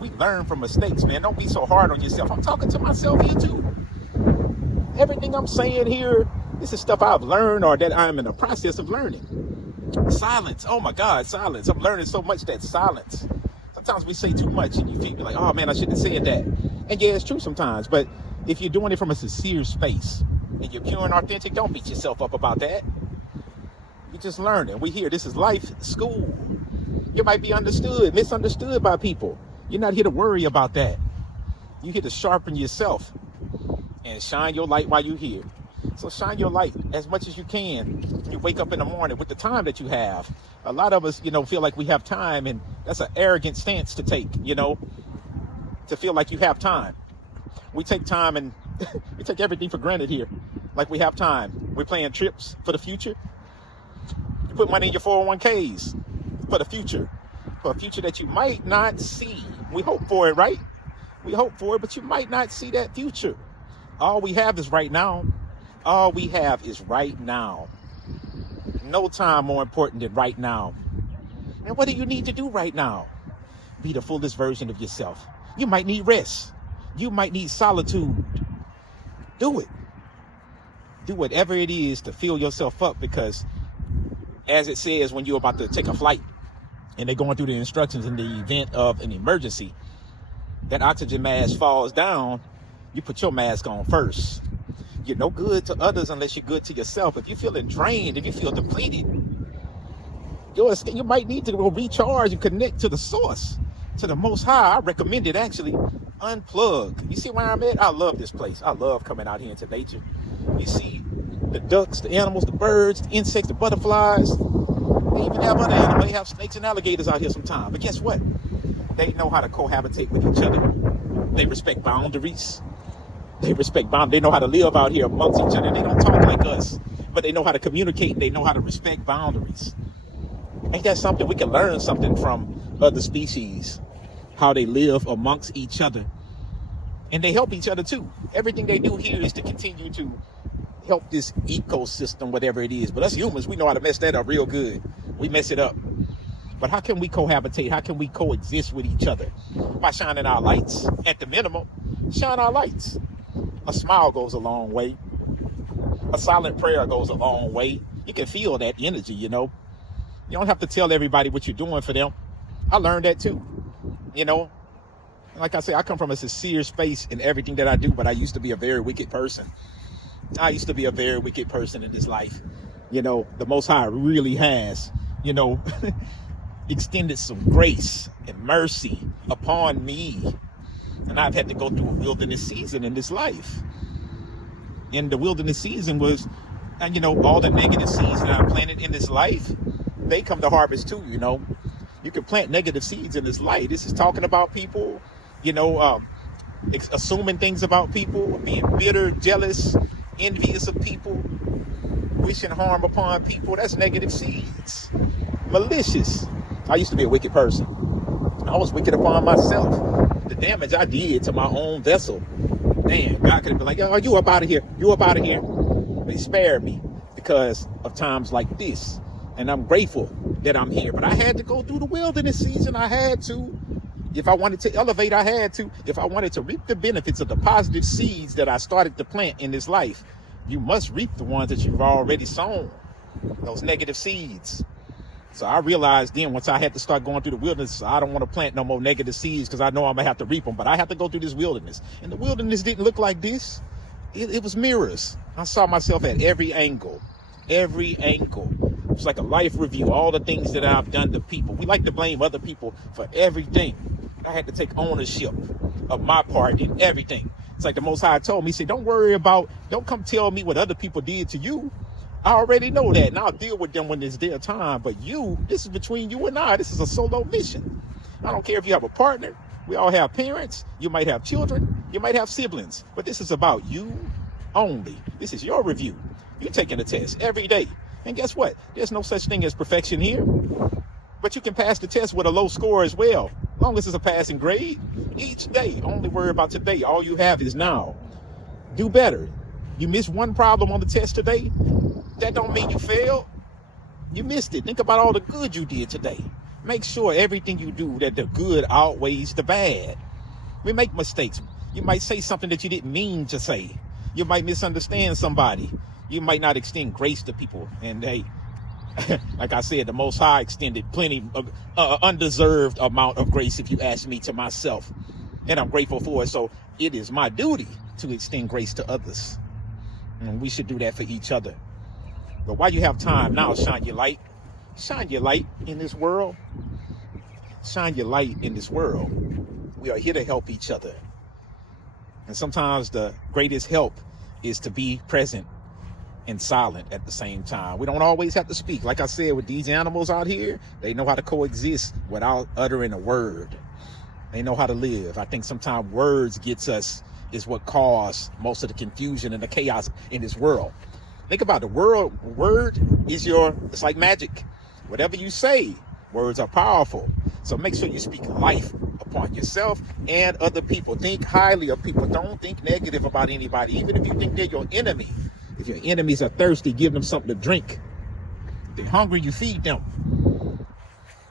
We learn from mistakes, man. Don't be so hard on yourself. I'm talking to myself here too. Everything I'm saying here, this is stuff I've learned or that I'm in the process of learning. Silence. Oh my God, silence. I'm learning so much that silence. Sometimes we say too much and you feel like, oh man, I shouldn't have said that. And yeah, it's true sometimes. But if you're doing it from a sincere space and you're pure and authentic, don't beat yourself up about that. You're just learning. We here. This is life school. You might be misunderstood by people. You're not here to worry about that. You're here to sharpen yourself and shine your light while you're here. So shine your light as much as you can. You wake up in the morning with the time that you have. A lot of us, feel like we have time, and that's an arrogant stance to take, to feel like you have time. We take time and we take everything for granted here. Like we have time. We're planning trips for the future. You put money in your 401ks for the future. For a future that you might not see. We hope for it, right? We hope for it, but you might not see that future. All we have is right now. All we have is right now. No time more important than right now. And what do you need to do right now? Be the fullest version of yourself. You might need rest. You might need solitude. Do it. Do whatever it is to fill yourself up, because as it says when you're about to take a flight and they're going through the instructions in the event of an emergency, that oxygen mask falls down, you put your mask on first. You're no good to others unless you're good to yourself. If you're feeling drained, if you feel depleted, you might need to go recharge and connect to the source, to the Most High. I recommend it, actually. Unplug. You see where I'm at? I love this place. I love coming out here into nature. You see the ducks, the animals, the birds, the insects, the butterflies. They even have other animals. They have snakes and alligators out here sometimes. But guess what? They know how to cohabitate with each other. They respect boundaries. They know how to live out here amongst each other. They don't talk like us, but they know how to communicate. They know how to respect boundaries. Ain't that something? We can learn something from other species, how they live amongst each other. And they help each other too. Everything they do here is to continue to help this ecosystem, whatever it is. But us humans, we know how to mess that up real good. We mess it up. But how can we cohabitate? How can we coexist with each other? By shining our lights. At the minimum, shine our lights. A smile goes a long way. A silent prayer goes a long way. You can feel that energy, You don't have to tell everybody what you're doing for them. I learned that too. Like I say, I come from a sincere space in everything that I do, but I used to be a very wicked person. I used to be a very wicked person in this life. The Most High really has, extended some grace and mercy upon me. And I've had to go through a wilderness season in this life. And the wilderness season was, all the negative seeds that I planted in this life, they come to harvest too, You can plant negative seeds in this life. This is talking about people, assuming things about people, being bitter, jealous, envious of people, wishing harm upon people. That's negative seeds. Malicious. I used to be a wicked person. I was wicked upon myself. The damage I did to my own vessel. Damn, God could have been like, oh, you up out of here. You up out of here. But he spared me because of times like this. And I'm grateful that I'm here. But I had to go through the wilderness season. I had to. If I wanted to elevate, I had to. If I wanted to reap the benefits of the positive seeds that I started to plant in this life, you must reap the ones that you've already sown. Those negative seeds. So I realized then, once I had to start going through the wilderness, I don't want to plant no more negative seeds because I know I'm going to have to reap them. But I have to go through this wilderness. And the wilderness didn't look like this. It was mirrors. I saw myself at every angle. Every angle. It's like a life review. All the things that I've done to people. We like to blame other people for everything. I had to take ownership of my part in everything. It's like the Most High told me, he said, don't come tell me what other people did to you. I already know that, and I'll deal with them when it's their time. But this is between you and I. This is a solo mission. I don't care if you have a partner. We all have parents. You might have children. You might have siblings. But this is about you only. This is your review. You're taking a test every day. And guess what? There's no such thing as perfection here. But you can pass the test with a low score as well. As long as it's a passing grade. Each day, only worry about today. All you have is now. Do better. You missed one problem on the test today. That don't mean you failed. You missed it. Think about all the good you did today. Make sure everything you do, that the good outweighs the bad. We make mistakes. You might say something that you didn't mean to say. You might misunderstand somebody. You might not extend grace to people. And hey, like I said, the Most High extended plenty of undeserved amount of grace, if you ask me, to myself. And I'm grateful for it. So it is my duty to extend grace to others. And we should do that for each other. But while you have time now, shine your light. Shine your light in this world. Shine your light in this world. We are here to help each other. And sometimes the greatest help is to be present and silent at the same time. We don't always have to speak. Like I said, with these animals out here, they know how to coexist without uttering a word. They know how to live. I think sometimes words gets us, is what caused most of the confusion and the chaos in this world. Think about the word is it's like magic. Whatever you say, words are powerful. So make sure you speak life upon yourself and other people. Think highly of people. Don't think negative about anybody, even if you think they're your enemy. If your enemies are thirsty, give them something to drink. If they're hungry, you feed them.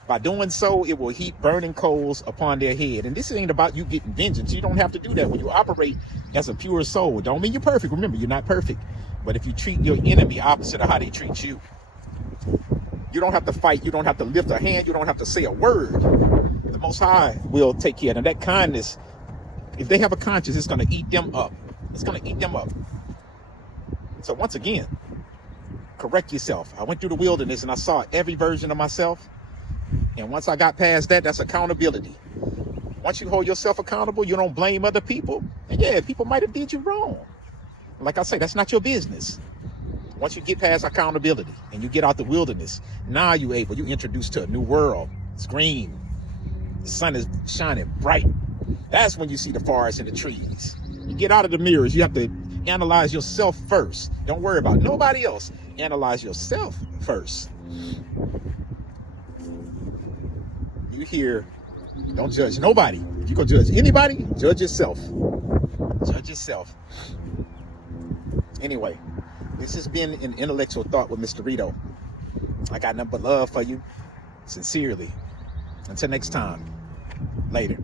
By doing so, it will heap burning coals upon their head. And this ain't about you getting vengeance. You don't have to do that when you operate as a pure soul. Don't mean you're perfect. Remember, you're not perfect. But if you treat your enemy opposite of how they treat you, you don't have to fight. You don't have to lift a hand. You don't have to say a word. The Most High will take care of them. That kindness, if they have a conscience, it's going to eat them up. It's going to eat them up. So once again, correct yourself. I went through the wilderness and I saw every version of myself. And once I got past that, that's accountability. Once you hold yourself accountable, you don't blame other people. And yeah, people might have did you wrong. Like I say, that's not your business. Once you get past accountability and you get out the wilderness, now you're introduced to a new world. It's green. The sun is shining bright. That's when you see the forest and the trees. You get out of the mirrors. You have to analyze yourself first. Don't worry about nobody else. Analyze yourself first. You hear, don't judge nobody. If you're going to judge anybody, judge yourself. Judge yourself. Anyway, this has been an intellectual thought with Mysterydoe. I got nothing but love for you. Sincerely. Until next time. Later.